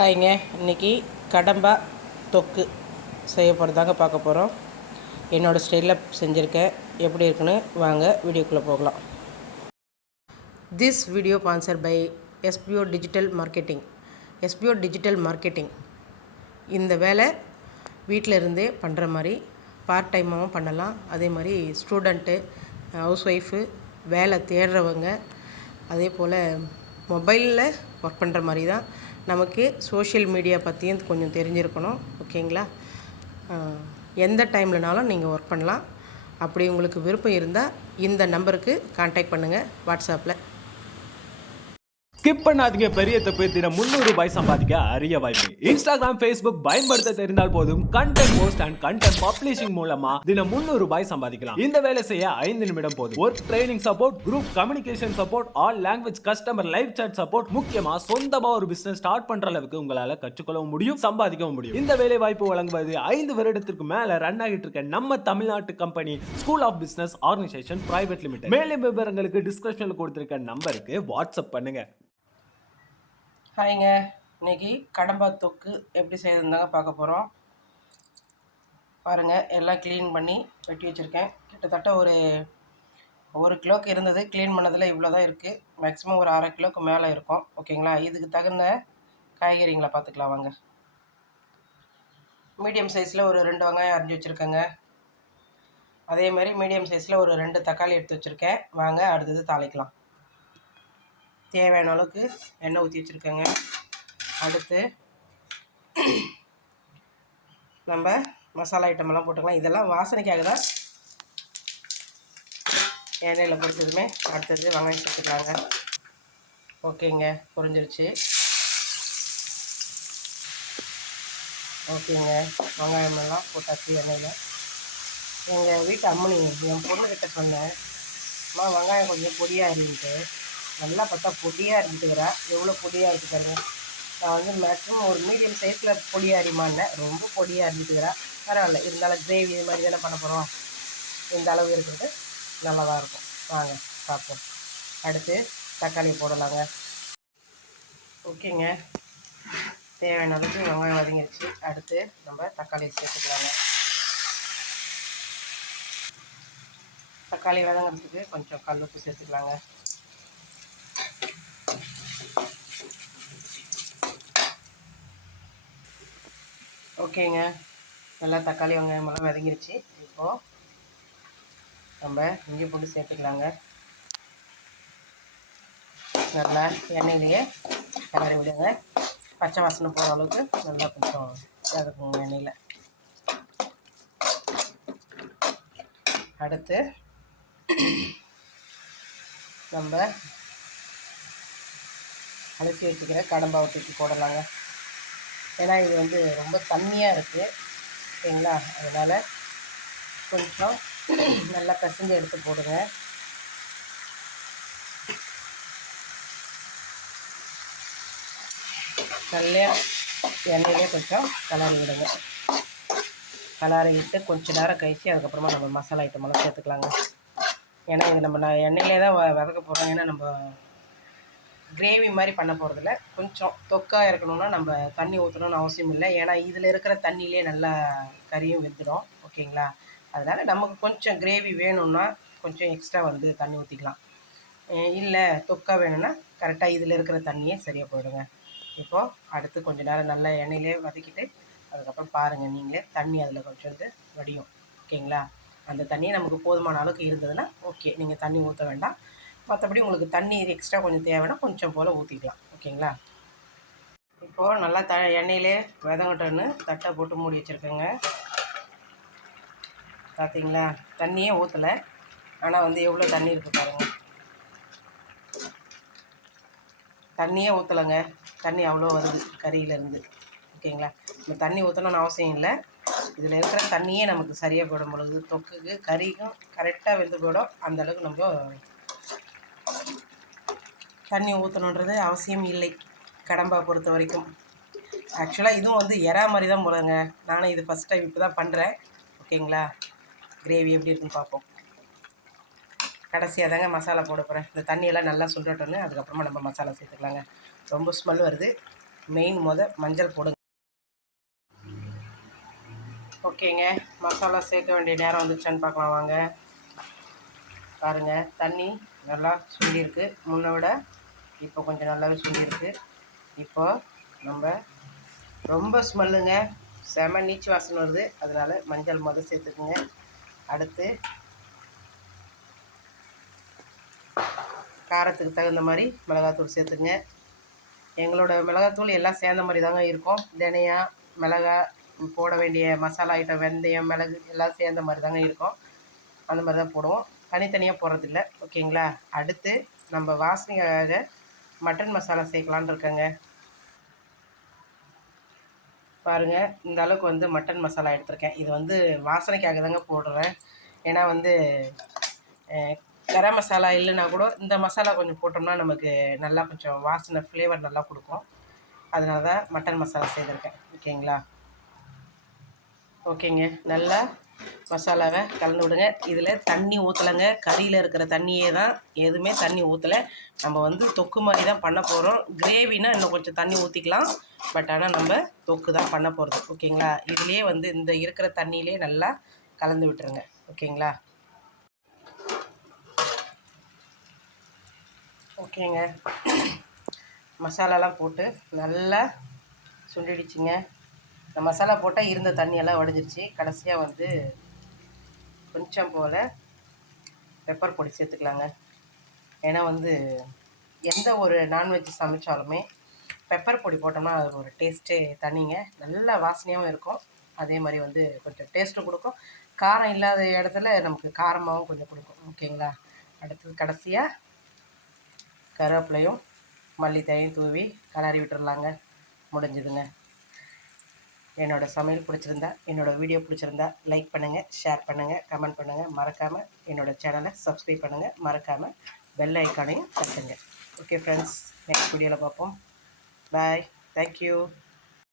ஹாய்ங்க. இன்றைக்கி கடம்பா தொக்கு செய்ய போகிறதாங்க பார்க்க போகிறோம். என்னோடய ஸ்டைலில் செஞ்சுருக்கேன். எப்படி இருக்குன்னு வாங்க வீடியோக்குள்ளே போகலாம். This video sponsor by SPO digital marketing. SPO digital marketing இந்த வேலை வீட்டில் இருந்தே பண்ணுற மாதிரி பார்ட் டைமாகவும் பண்ணலாம். அதே மாதிரி ஸ்டூடெண்ட்டு, ஹவுஸ் ஒய்ஃபு, வேலை தேடுறவங்க, அதே போல் மொபைலில் ஒர்க் பண்ணுற மாதிரி தான். நமக்கு சோஷியல் மீடியா பற்றியும் கொஞ்சம் தெரிஞ்சிருக்கணும். ஓகேங்களா? எந்த டைம்லனாலும் நீங்கள் ஒர்க் பண்ணலாம். அப்படி உங்களுக்கு விருப்பம் இருந்தால் இந்த நம்பருக்கு கான்டாக்ட் பண்ணுங்கள் வாட்ஸ்அப்பில். ஸ்கிப் பண்ணாதீங்க. பெரிய தப்பு. தினம் 300 ரூபாய் சம்பாதிக்க அரிய வாய்ப்பு. இன்ஸ்டாகிராம், ஃபேஸ்புக் பயன்படுத்த தெரிந்தால் போதும். Content post and content publishing மூலமா தினம் 300 ரூபாய் சம்பாதிக்கலாம். இந்த வேலை செய்ய 5 நிமிடம் போதும். Work training support, group communication support, all language customer live chat support, முக்கியமா சொந்தமா ஒரு பிசினஸ் ஸ்டார்ட் பண்ற அளவுக்கு உங்களால கற்றுக்கொள்ளவும் முடியும், சம்பாதிக்கவும் முடியும். இந்த வேலை வாய்ப்பு வழங்குவது 5 வருடத்திற்கு மேல ரன் ஆகிட்டு இருக்க நம்ம தமிழ்நாட்டு company school of business organisation private limited. மேலும் விவரங்களுக்கு டிஸ்கிரிப்ஷன்ல கொடுத்திருக்க நம்பருக்கு வாட்ஸ்அப் பண்ணுங்க. ஹாய்ங்க. இன்றைக்கி கடம்பா தொக்கு எப்படி செய்யறதுந்தாங்க பார்க்க போகிறோம். பாருங்கள், எல்லாம் க்ளீன் பண்ணி வெட்டி வச்சுருக்கேன். கிட்டத்தட்ட ஒரு கிலோக்கு இருந்தது. க்ளீன் பண்ணதில் இவ்வளோ தான் இருக்குது. மேக்ஸிமம் ஒரு 1/2 கிலோக்கு மேலே இருக்கும். ஓகேங்களா? இதுக்கு தகுந்த காய்கறிங்களை பார்த்துக்கலாம் வாங்க. மீடியம் சைஸில் ஒரு 2 வெங்காயம் அரிஞ்சு வச்சுருக்கேங்க. அதே மாதிரி மீடியம் சைஸில் ஒரு 2 தக்காளி எடுத்து வச்சுருக்கேன். வாங்க அடுத்தது தாளிக்கலாம். தேவையான அளவுக்கு எண்ணெய் ஊற்றி வச்சுருக்கேங்க. அடுத்து நம்ம மசாலா ஐட்டமெல்லாம் போட்டுக்கலாம். இதெல்லாம் வாசனைக்காக தான் எண்ணெயில் பொரிச்சதுமே. அடுத்தது வெங்காயம் சேர்த்துக்கலாங்க. ஓகேங்க, பொரிஞ்சிருச்சு. ஓகேங்க, வெங்காயமெல்லாம் போட்டாச்சு எண்ணெயில். எங்கள் வீட்டு அம்மனி என் பொண்ணுக்கிட்ட சொன்னேன், அம்மா வெங்காயம் கொஞ்சம் பொடியாக இருந்துட்டு. நல்லா பார்த்தா பொடியாக இருந்துட்டுக்கிறா. எவ்வளோ பொடியாக இருக்குது பாருங்க. நான் வந்து மேக்ஸிமம் ஒரு மீடியம் சைஸில் பொடியாக அறிமான்னேன். ரொம்ப பொடியாக இருந்துட்டுக்கிறா. பரவாயில்ல, இருந்தாலும் கிரேவி இது மாதிரி தானே பண்ண போகிறோம். இந்த அளவு இருக்கிறது நல்லா தான் இருக்கும். வாங்க பார்ப்போம். அடுத்து தக்காளி போடலாங்க. ஓகேங்க, தேவையான அளவுக்கு வெங்காயம் வதங்கிடுச்சு. அடுத்து நம்ம தக்காளி சேர்த்துக்கலாங்க. தக்காளி வதங்கிறதுக்கு கொஞ்சம் கல் உப்பு சேர்த்துக்கலாங்க. ஓகேங்க, நல்லா தக்காளி வெங்காயமெல்லாம் வதங்கிருச்சு. இப்போது நம்ம இஞ்சி பூண்டு சேர்த்துக்கலாங்க. நல்லா எண்ணெயிலேயே கிளறி விடுங்க. பச்சை வாசனை போகிற அளவுக்கு நல்லா கொஞ்சம் வதக்குங்க எண்ணெயில். அடுத்து நம்ம அலசி வச்சுக்கிற கடம்பாவை தூக்கி போடலாங்க. ஏன்னா இது வந்து ரொம்ப தண்ணியாக இருக்குது. ஓகேங்களா? அதனால் கொஞ்சம் நல்லா பிசைஞ்சு எடுத்து போடுங்க. நல்லா எண்ணெயிலே கொஞ்சம் கலரி விடுங்க. கலரி விட்டு கொஞ்சம் நேரம் கழித்து அதுக்கப்புறமா நம்ம மசாலா ஐட்டமெல்லாம் சேர்த்துக்கலாங்க. ஏன்னா இது நம்ம எண்ணெயிலே தான் வதக்க போகிறோம். ஏன்னா நம்ம கிரேவி மாதிரி பண்ண போகிறதில்ல. கொஞ்சம் தொக்காக இருக்கணும்னா நம்ம தண்ணி ஊற்றணும்னு அவசியம் இல்லை. ஏன்னா இதில் இருக்கிற தண்ணியிலே நல்லா கறியும் வெந்துடும். ஓகேங்களா? அதனால் நமக்கு கொஞ்சம் கிரேவி வேணும்னா கொஞ்சம் எக்ஸ்ட்ரா வந்து தண்ணி ஊற்றிக்கலாம். இல்லை தொக்கா வேணும்னா கரெக்டாக இதில் இருக்கிற தண்ணியே சரியாக போயிடுங்க. இப்போது அடுத்து கொஞ்சம் நேரம் நல்லா எண்ணெயிலே வதக்கிட்டு அதுக்கப்புறம் பாருங்கள், நீங்களே தண்ணி அதில் கொஞ்சம் வந்து வடியும். ஓகேங்களா? அந்த தண்ணி நமக்கு போதுமான அளவுக்கு இருந்ததுன்னா ஓகே, நீங்கள் தண்ணி ஊற்ற வேண்டாம். மற்றபடி உங்களுக்கு தண்ணி எக்ஸ்ட்ரா கொஞ்சம் தேவைன்னா கொஞ்சம் போல் ஊற்றிக்கலாம். ஓகேங்களா? இப்போது நல்லா எண்ணெயிலே வதங்கட்டோன்னு தட்டை போட்டு மூடி வச்சுருக்கேங்க. பார்த்தீங்களா? தண்ணியே ஊற்றலை, ஆனால் வந்து எவ்வளோ தண்ணி இருக்குது பாருங்கள். தண்ணியே ஊற்றலைங்க, தண்ணி அவ்வளோ வருது கறியிலேருந்து. ஓகேங்களா? இந்த தண்ணி ஊற்றணும்னு அவசியம் இல்லை. இதில் இருக்கிற தண்ணியே நமக்கு சரியாக போயிடும் பொழுது தொக்குக்கு கறிக்கும் கரெக்டாக வெந்து போயிடும். அந்தளவுக்கு நம்ம தண்ணி ஊற்றணுன்றது அவசியம் இல்லை கடம்பா பொறுத்த வரைக்கும். ஆக்சுவலாக இதுவும் வந்து எறா மாதிரி தான் போடுங்க. நானும் இது ஃபஸ்ட் டைம் இப்போ தான் பண்ணுறேன். ஓகேங்களா? கிரேவி எப்படி இருக்குன்னு பார்ப்போம். கடைசியாக தாங்க மசாலா போட போகிறேன். இந்த தண்ணியெல்லாம் நல்லா சுண்டட்டோன்னு அதுக்கப்புறமா நம்ம மசாலா சேர்த்துக்கலாங்க. ரொம்ப ஸ்மெல் வருது. மெயின் மஞ்சள் போடுங்க. ஓகேங்க, மசாலா சேர்க்க வேண்டிய நேரம் வந்துச்சான்னு பார்க்கலாம் வாங்க. பாருங்கள், தண்ணி நல்லா சுண்டியிருக்கு. முன்னை விட இப்போ கொஞ்சம் நல்லாவே சுண்டியிருக்கு. இப்போ நம்ம ரொம்ப ஸ்மெல்லுங்க, செம நீச்சு வாசனை வருது. அதனால் மஞ்சள் சேர்த்துக்குங்க. அடுத்து காரத்துக்கு தகுந்த மாதிரி மிளகாத்தூள் சேர்த்துங்க. எங்களோட மிளகாத்தூள் எல்லாம் சேர்ந்த மாதிரி தாங்க இருக்கும். தனியா மிளகா போட வேண்டிய மசாலா ஐட்டம், வெந்தயம், மிளகு எல்லாம் சேர்ந்த மாதிரி தாங்க இருக்கும். அந்த மாதிரி தான் போடுவோம், தனித்தனியாக போடுறதில்ல. ஓகேங்களா? அடுத்து நம்ம வாசனைக்காக மட்டன் மசாலா சேர்க்கலான்னு இருக்கேங்க. பாருங்கள், இந்த அளவுக்கு மட்டன் மசாலா எடுத்திருக்கேன். இது வாசனைக்காக தாங்க போடுறேன். ஏன்னா கரம் மசாலா இல்லைன்னா கூட இந்த மசாலா கொஞ்சம் போட்டோம்னா நமக்கு நல்லா கொஞ்சம் வாசனை ஃப்ளேவர் நல்லா கொடுக்கும். அதனால தான் மட்டன் மசாலா செய்திருக்கேன். ஓகேங்களா? ஓகேங்க, நல்லா மசாலாவை கலந்து விடுங்க. இதில் தண்ணி ஊற்றலைங்க, கறியில் இருக்கிற தண்ணியே தான், எதுவுமே தண்ணி ஊற்றலை. நம்ம தொக்கு மாதிரி தான் பண்ண போகிறோம். கிரேவினா இன்னும் கொஞ்சம் தண்ணி ஊற்றிக்கலாம். பட் ஆனால் நம்ம தொக்கு தான் பண்ண போகிறது. ஓகேங்களா? இதுலேயே இந்த இருக்கிற தண்ணியிலே நல்லா கலந்து விட்டுருங்க. ஓகேங்களா? ஓகேங்க, மசாலாலாம் போட்டு நல்லா சுண்டிடுச்சிங்க. இந்த மசாலா போட்டால் இருந்த தண்ணியெல்லாம் வடிஞ்சிருச்சு. கடைசியாக கொஞ்சம் போல் பெப்பர் பொடி சேர்த்துக்கலாங்க. ஏன்னா எந்த ஒரு நான்வெஜ் சமைச்சாலுமே பெப்பர் பொடி போட்டோம்னா அது ஒரு டேஸ்ட்டே தனிங்க. நல்ல வாசனையாகவும் இருக்கும். அதே மாதிரி கொஞ்சம் டேஸ்ட்டும் கொடுக்கும். காரம் இல்லாத இடத்துல நமக்கு காரமாகவும் கொஞ்சம் கொடுக்கும். ஓகேங்களா? அடுத்தது கடைசியாக கருவேப்பிலையும் மல்லித்தழையும் தூவி கலரி விட்டுறலாங்க. முடிஞ்சுதுங்க. என்னோடய சமையல் பிடிச்சிருந்தா, என்னோடய வீடியோ பிடிச்சிருந்தா லைக் பண்ணுங்கள், ஷேர் பண்ணுங்கள், கமெண்ட் பண்ணுங்கள். மறக்காமல் என்னோடய சேனலை சப்ஸ்கிரைப் பண்ணுங்கள். மறக்காமல் பெல் ஐக்கானையும் தட்டுங்க. ஓகே ஃப்ரெண்ட்ஸ், நெக்ஸ்ட் வீடியோவில் பார்ப்போம். பாய். தேங்க்யூ.